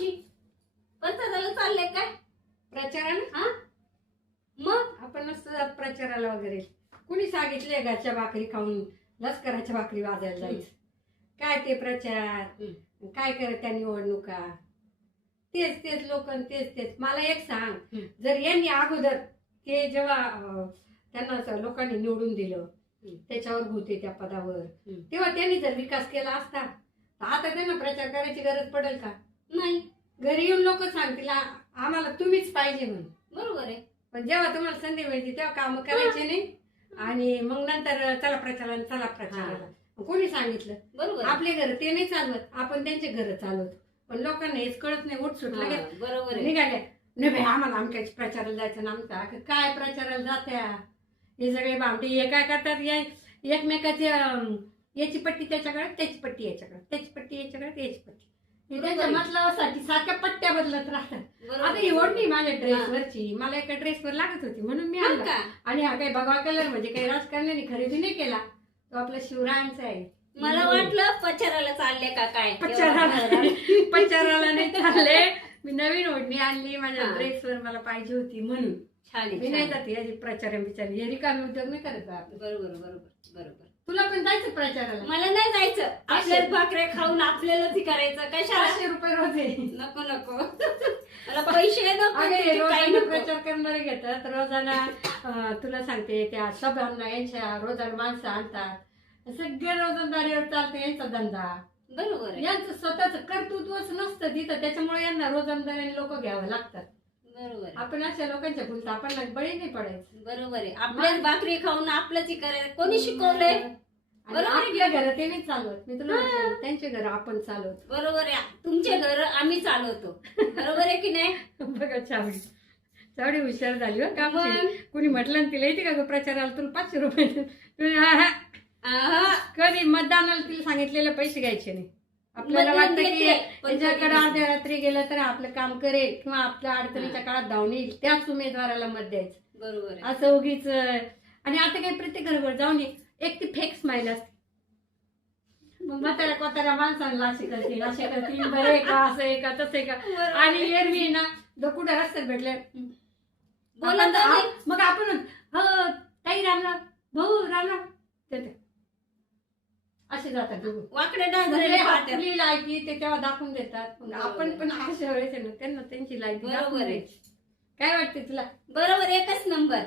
मावशी पंतप्रधान चालले काय प्रचाराला? हा मग आपण नसतं जात प्रचाराला वगैरे. कुणी सांगितले घरच्या भाकरी खाऊन लष्कराच्या भाकरी वाजायला जायचं? काय ते प्रचार, काय करत त्या निवडणुका, तेच तेच लोक तेच तेच. मला एक सांग, जर यांनी अगोदर ते जेव्हा त्यांना असं लोकांनी निवडून दिलं, त्याच्यावर होते त्या पदावर, तेव्हा त्यांनी जर विकास केला असता तर आता त्यांना प्रचार करायची गरज पडेल का? नाही. घरी येऊन लोक सांगतील आम्हाला तुम्हीच पाहिजे म्हणून. बरोबर आहे. पण जेव्हा तुम्हाला संधी मिळते तेव्हा काम करायचे नाही आणि मग नंतर चला प्रचाराला चला प्रचाराला. कोणी सांगितलं? बरोबर. आपले घर ते नाही चालवत, आपण त्यांचे घर चालवतो. पण लोकांना हेच कळत नाही. उठ सुट लगेच बरोबर निघाले, नाही भाई आम्हाला आमच्याच प्रचाराला जायचं ना. आमचा काय प्रचाराला जात्या हे सगळे भामटे. हे काय करतात, एकमेकाची याची पट्टी त्याच्याकडे, त्याची पट्टी याच्याकडे, त्याची पट्टी याच्याकडे, याची पट्टी. त्यांच्या मतलावासाठी सारख्या पट्ट्या बदलत राहतात. आता ही ओढणी माझ्या ड्रेसवरची, मला एका ड्रेसवर लागत होती म्हणून मी आणला. आणि हा काही भगवा कलर म्हणजे काही राजकारण्याने खरेदी नाही केला, तो आपला शिवरायांचा आहे. मला वाटलं प्रचाराला चालले का काय. प्रचाराला नाही चालले. मी नवीन ओढणी आणली माझ्या ड्रेसवर, मला पाहिजे होती म्हणून. छान. मी नाही जाते याची प्रचार बिचारी, हे रिकामी उद्योग नाही करत आपलं. बरोबर बरोबर बरोबर. तुला पण जायचं प्रचाराला? मला नाही जायचं. आपल्याच भाकऱ्या खाऊन आपल्यालाच करायचं. कशाला? 500 रुपये रोज आहे. नको नको. मला पैसे नको. रोजाना प्रचार करणारे घेतात रोजाना. तुला सांगते त्या सभांना यांच्या रोजाना माणसं आणतात. सगळे रोजंदारीवर चालते यांचा धंदा. बरोबर. यांचं स्वतःच कर्तृत्वच नसतं तिथं, त्याच्यामुळे यांना रोजंदारीने लोक घ्यावं लागतात. बरोबर. आपण अशा लोकांच्या भूलत आपण बळी नाही पडायचं. बरोबर आहे. आपल्याच भाकरी खाऊन आपलंच करायचं. कोणी शिकवलंय? आपल्या घर ते नाही चालवत. मी तुला त्यांचे घर आपण चालवतो. बरोबर आहे. तुमचे घर आम्ही चालवतो. बरोबर आहे की नाही? बघा चावडी चावडी हुशार झाली हो. का कुणी म्हटलं तिला येते का प्रचाराला तुला 500 रुपये? कधी मतदानाला तिला सांगितलेले पैसे घ्यायचे नाही. आपल्याला वाटतं की त्याच्याकडे अर्ध्या रात्री गेलं तर आपलं काम करेल किंवा आपल्या अडचणीच्या काळात धावून येईल, त्याच उमेदवाराला मत द्यायचं. बरोबर. असं उगीच. आणि आता काही प्रत्येक घरभर जाऊन एक ती फेक स्माईल असते. मग म्हाताऱ्या कोताऱ्या माणसांना असे करतील बरे का, असं आहे का, तसं आहे का. आणि एरवी ना जो कुठे रस्त्यात भेटले मग आपण ताई रामराम, भाऊ रामराम, असे जातात वाकडे लायकी ते तेव्हा दाखवून देतात. आपण पण अशा वेळेस ना त्यांना त्यांची लायकी. बरोबर आहे. काय वाटते तुला? बरोबर. एकच नंबर.